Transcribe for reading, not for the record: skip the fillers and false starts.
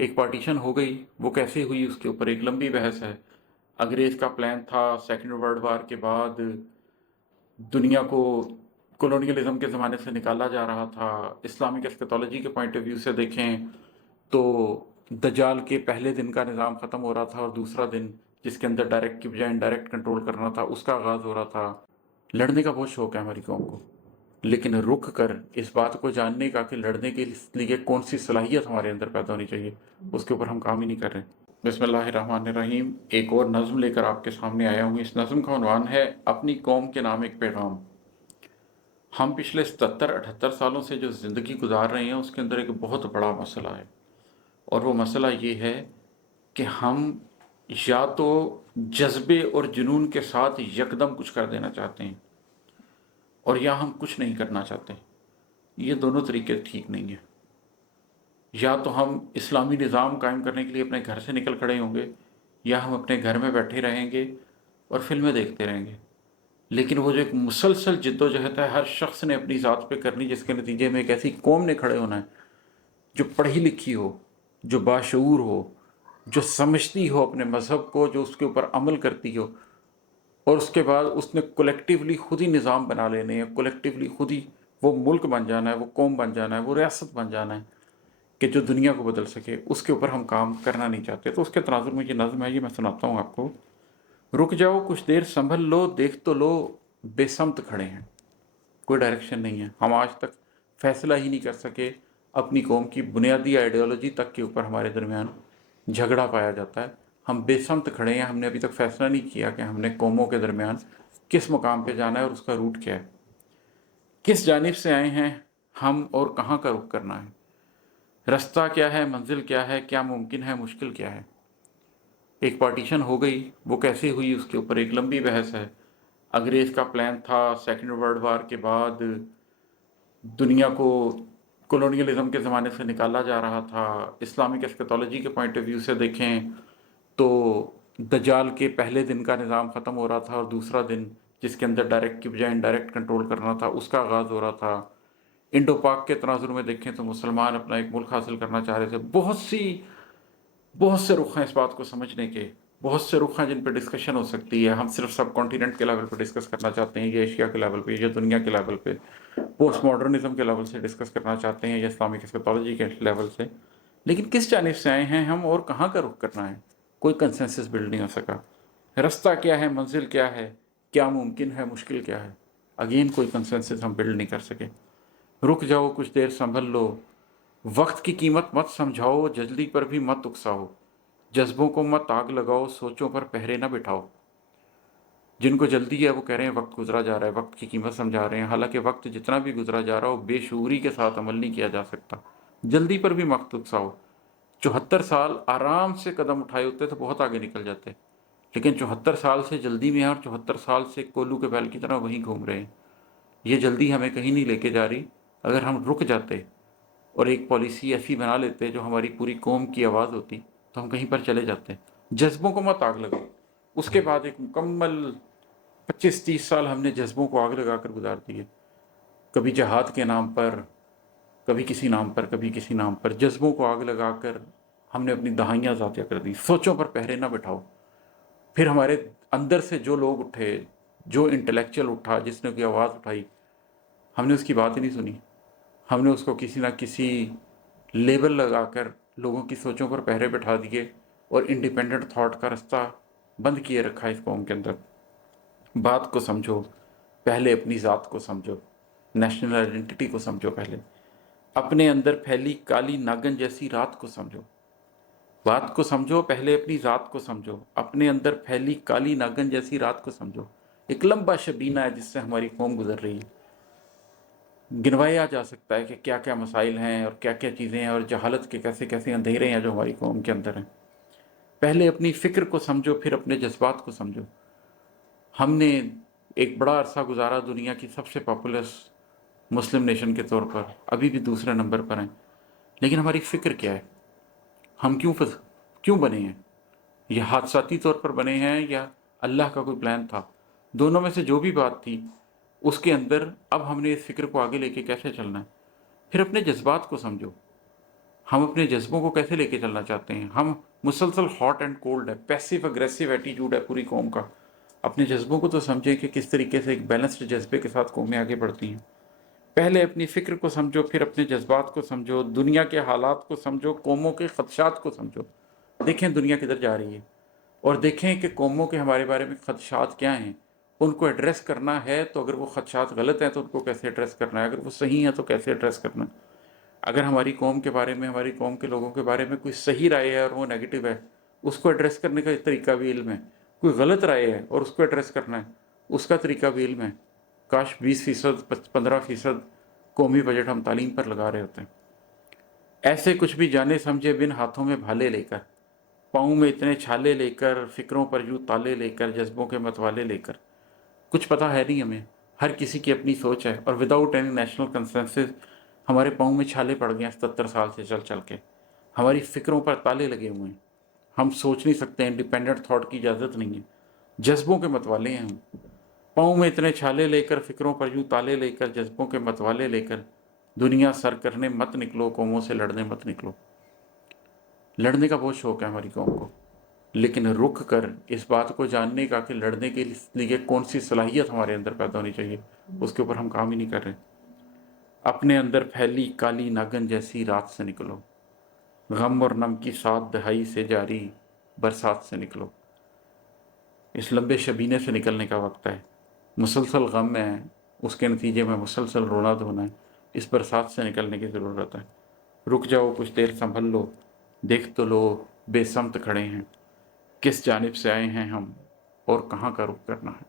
एक पार्टीशन हो गई, वो कैसे हुई उसके ऊपर एक लंबी बहस है। अंग्रेज का प्लान था सेकेंड वर्ल्ड वार के बाद दुनिया को कॉलोनियलिज्म के ज़माने से निकाला जा रहा था। इस्लामिक एस्केटोलॉजी के पॉइंट ऑफ व्यू से देखें तो दज्जाल के पहले दिन का निज़ाम ख़त्म हो रहा था और दूसरा दिन जिसके अंदर डायरेक्ट की बजाय इनडायरेक्ट कंट्रोल करना था उसका आगाज़ हो रहा था। लड़ने का बहुत शौक है हमारी कौम को, लेकिन रुक कर इस बात को जानने का कि लड़ने के लिए कौन सी सलाहियत हमारे अंदर पैदा होनी चाहिए, उसके ऊपर हम काम ही नहीं कर रहे। बिस्मिल्लाहिर्रहमानिर्रहीम। एक और नज़्म लेकर आपके सामने आया हूँ। इस नज़्म का उन्वान है अपनी कौम के नाम एक पैगाम। हम पिछले 77-78 सालों से जो ज़िंदगी गुजार रहे हैं उसके अंदर एक बहुत बड़ा मसला है, और वो मसला ये है कि हम या तो जज्बे और जुनून के साथ यकदम कुछ कर देना चाहते हैं, और या हम कुछ नहीं करना चाहते। ये दोनों तरीके ठीक नहीं है। या तो हम इस्लामी निज़ाम कायम करने के लिए अपने घर से निकल खड़े होंगे, या हम अपने घर में बैठे रहेंगे और फिल्में देखते रहेंगे। लेकिन वो जो एक मुसलसल जिद्दोजहद है हर शख्स ने अपनी ज़ात पे करनी, जिसके नतीजे में एक ऐसी कौम ने खड़े होना है जो पढ़ी लिखी हो, जो बाशऊर हो, जो समझती हो अपने मज़हब को, जो उसके ऊपर अमल करती हो, और उसके बाद उसने कलेक्टिवली खुद ही निज़ाम बना लेने हैं, कलेक्टिवली खुद ही वो मुल्क बन जाना है, वो कौम बन जाना है, वो रियासत बन जाना है कि जो दुनिया को बदल सके। उसके ऊपर हम काम करना नहीं चाहते। तो उसके तनाजुर में ये नज़्म है, ये मैं सुनाता हूँ आपको। रुक जाओ कुछ देर संभल लो, देख तो लो बेसमत खड़े हैं। कोई डायरेक्शन नहीं है। हम आज तक फैसला ही नहीं कर सके। अपनी कौम की बुनियादी आइडियोलॉजी तक के ऊपर हमारे दरमियान झगड़ा पाया जाता है। हम बेसमत खड़े हैं। हमने अभी तक फैसला नहीं किया कि हमने कौमों के दरमियान किस मुकाम पे जाना है और उसका रूट क्या है, किस जानिब से आए हैं हम और कहाँ का रुख करना है, रास्ता क्या है, मंजिल क्या है, क्या मुमकिन है, मुश्किल क्या है। एक पार्टीशन हो गई, वो कैसे हुई उसके ऊपर एक लंबी बहस है। अंग्रेज का प्लान था सेकेंड वर्ल्ड वार के बाद दुनिया को कॉलोनियलिज्म के ज़माने से निकाला जा रहा था। इस्लामिक एस्केटोलॉजी के पॉइंट ऑफ व्यू से देखें तो दज्जाल के पहले दिन का निज़ाम ख़त्म हो रहा था और दूसरा दिन जिसके अंदर डायरेक्ट की बजाय इनडायरेक्ट कंट्रोल करना था उसका आगाज़ हो रहा था। इंडो पाक के तनाजुर में देखें तो मुसलमान अपना एक मुल्क हासिल करना चाह रहे थे। बहुत से रुख हैं इस बात को समझने के, बहुत से रुख हैं जिन पर डिस्कशन हो सकती है। हम सिर्फ सब कॉन्टिनेंट के लेवल पर डिस्कस करना चाहते हैं, या एशिया के लेवल पे, या दुनिया के लेवल पे, पोस्ट मॉडर्निज्म के लेवल से डिस्कस करना चाहते हैं, या इस्लामिक एस्केटोलॉजी के लेवल से। लेकिन किस जानिब से आए हैं हम और कहाँ का रुख करना है, कोई कंसेंसस बिल्ड नहीं हो सका। रास्ता क्या है, मंजिल क्या है, क्या मुमकिन है, मुश्किल क्या है, अगेन कोई कंसेंसस हम बिल्ड नहीं कर सके। रुक जाओ कुछ देर संभल लो, वक्त की कीमत मत समझाओ, जल्दी पर भी मत उकसाओ, जज्बों को मत आग लगाओ, सोचों पर पहरे ना बिठाओ। जिनको जल्दी है वो कह रहे हैं वक्त गुजरा जा रहा है, वक्त की कीमत समझा रहे हैं। हालांकि वक्त जितना भी गुजरा जा रहा हो बेशूरी के साथ अमल नहीं किया जा सकता। जल्दी पर भी मत उकसाओ। 74 साल आराम से कदम उठाए होते तो बहुत आगे निकल जाते, लेकिन 74 साल से जल्दी में है और 74 साल से कोल्लू के बैल की तरह वहीं घूम रहे हैं। ये जल्दी हमें कहीं नहीं लेके जा रही। अगर हम रुक जाते और एक पॉलिसी ऐसी बना लेते जो हमारी पूरी कौम की आवाज़ होती, तो हम कहीं पर चले जाते। जज्बों को मत आग लगाओ। उसके बाद एक मुकम्मल 25-30 साल हमने जज्बों को आग लगा कर गुजार दिए। कभी जहाद के नाम पर, कभी किसी नाम पर, कभी किसी नाम पर जज्बों को आग लगा कर हमने अपनी दहाइयाँ ज़ाया कर दी। सोचों पर पहरे ना बिठाओ। फिर हमारे अंदर से जो लोग उठे, जो इंटेलेक्चुअल उठा, जिसने कोई आवाज़ उठाई, हमने उसकी बात ही नहीं सुनी। हमने उसको किसी ना किसी लेबल लगाकर लोगों की सोचों पर पहरे बिठा दिए और इंडिपेंडेंट थॉट का रास्ता बंद किए रखा इस कौम के अंदर। बात को समझो, पहले अपनी ज़ात को समझो, नेशनल आइडेंटिटी को समझो। पहले अपने अंदर फैली काली नागन जैसी रात को समझो। बात को समझो, पहले अपनी ज़ात को समझो, अपने अंदर फैली काली नागन जैसी रात को समझो। एक लंबा शबीना है जिससे हमारी कौम गुजर रही है। गिनवाया जा सकता है कि क्या क्या मसाइल हैं और क्या क्या चीज़ें हैं और जहालत के कैसे कैसे अंधेरे हैं जो हमारी कौम के अंदर हैं। पहले अपनी फ़िक्र को समझो, फिर अपने जज्बात को समझो। हमने एक बड़ा अरसा गुजारा दुनिया की सबसे पॉपुलस मुस्लिम नेशन के तौर पर, अभी भी दूसरे नंबर पर हैं। लेकिन हमारी फ़िक्र क्या है? हम क्यों बने हैं? यह हादसाती तौर पर बने हैं या अल्लाह का कोई प्लान था? दोनों में से जो भी बात थी उसके अंदर अब हमने इस फ़िक्र को आगे लेके कैसे चलना है। फिर अपने जज्बात को समझो। ہم اپنے جذبوں کو کیسے لے کے چلنا چاہتے ہیں؟ ہم مسلسل ہاٹ اینڈ کولڈ ہے، پیسیو اگریسو ایٹیٹیوڈ ہے پوری قوم کا۔ اپنے جذبوں کو تو سمجھیں کہ کس طریقے سے ایک بیلنسڈ جذبے کے ساتھ قومیں آگے بڑھتی ہیں۔ پہلے اپنی فکر کو سمجھو، پھر اپنے جذبات کو سمجھو، دنیا کے حالات کو سمجھو، قوموں کے خدشات کو سمجھو۔ دیکھیں دنیا کدھر جا رہی ہے، اور دیکھیں کہ قوموں کے ہمارے بارے میں خدشات کیا ہیں۔ ان کو ایڈریس کرنا ہے تو اگر وہ خدشات غلط ہیں تو ان کو کیسے ایڈریس کرنا ہے، اگر وہ صحیح ہیں تو کیسے ایڈریس کرنا ہے۔ اگر ہماری قوم کے بارے میں، ہماری قوم کے لوگوں کے بارے میں کوئی صحیح رائے ہے اور وہ نیگیٹو ہے، اس کو ایڈریس کرنے کا طریقہ بھی علم ہے۔ کوئی غلط رائے ہے اور اس کو ایڈریس کرنا ہے، اس کا طریقہ بھی علم ہے۔ کاش 20%، 15% قومی بجٹ ہم تعلیم پر لگا رہے ہوتے ہیں۔ ایسے کچھ بھی جانے سمجھے بن ہاتھوں میں بھالے لے کر، پاؤں میں اتنے چھالے لے کر، فکروں پر یوں تالے لے کر، جذبوں کے متوالے لے کر، کچھ پتہ ہے نہیں ہمیں، ہر کسی کی اپنی سوچ ہے، اور وداؤٹ اینی نیشنل کنسنسس ہمارے پاؤں میں چھالے پڑ گئے ہیں 77 سال سے چل چل کے۔ ہماری فکروں پر تالے لگے ہوئے ہیں، ہم سوچ نہیں سکتے، انڈیپینڈنٹ تھاٹ کی اجازت نہیں ہے، جذبوں کے متوالے ہیں ہم۔ پاؤں میں اتنے چھالے لے کر، فکروں پر یوں تالے لے کر، جذبوں کے متوالے لے کر، دنیا سر کرنے مت نکلو، قوموں سے لڑنے مت نکلو۔ لڑنے کا بہت شوق ہے ہماری قوم کو، لیکن رک کر اس بات کو جاننے کا کہ لڑنے کے لیے کون سی صلاحیت ہمارے اندر پیدا ہونی چاہیے، اس کے اوپر ہم کام ہی نہیں کر رہے۔ اپنے اندر پھیلی کالی ناگن جیسی رات سے نکلو، غم اور نم کی 7 دہائی سے جاری برسات سے نکلو۔ اس لمبے شبینے سے نکلنے کا وقت ہے۔ مسلسل غم ہے، اس کے نتیجے میں مسلسل رونا دھونا ہے، اس برسات سے نکلنے کی ضرورت ہے۔ رک جاؤ، کچھ دیر سنبھل لو، دیکھ تو لو بے سمت کھڑے ہیں، کس جانب سے آئے ہیں ہم اور کہاں کا رخ کرنا ہے۔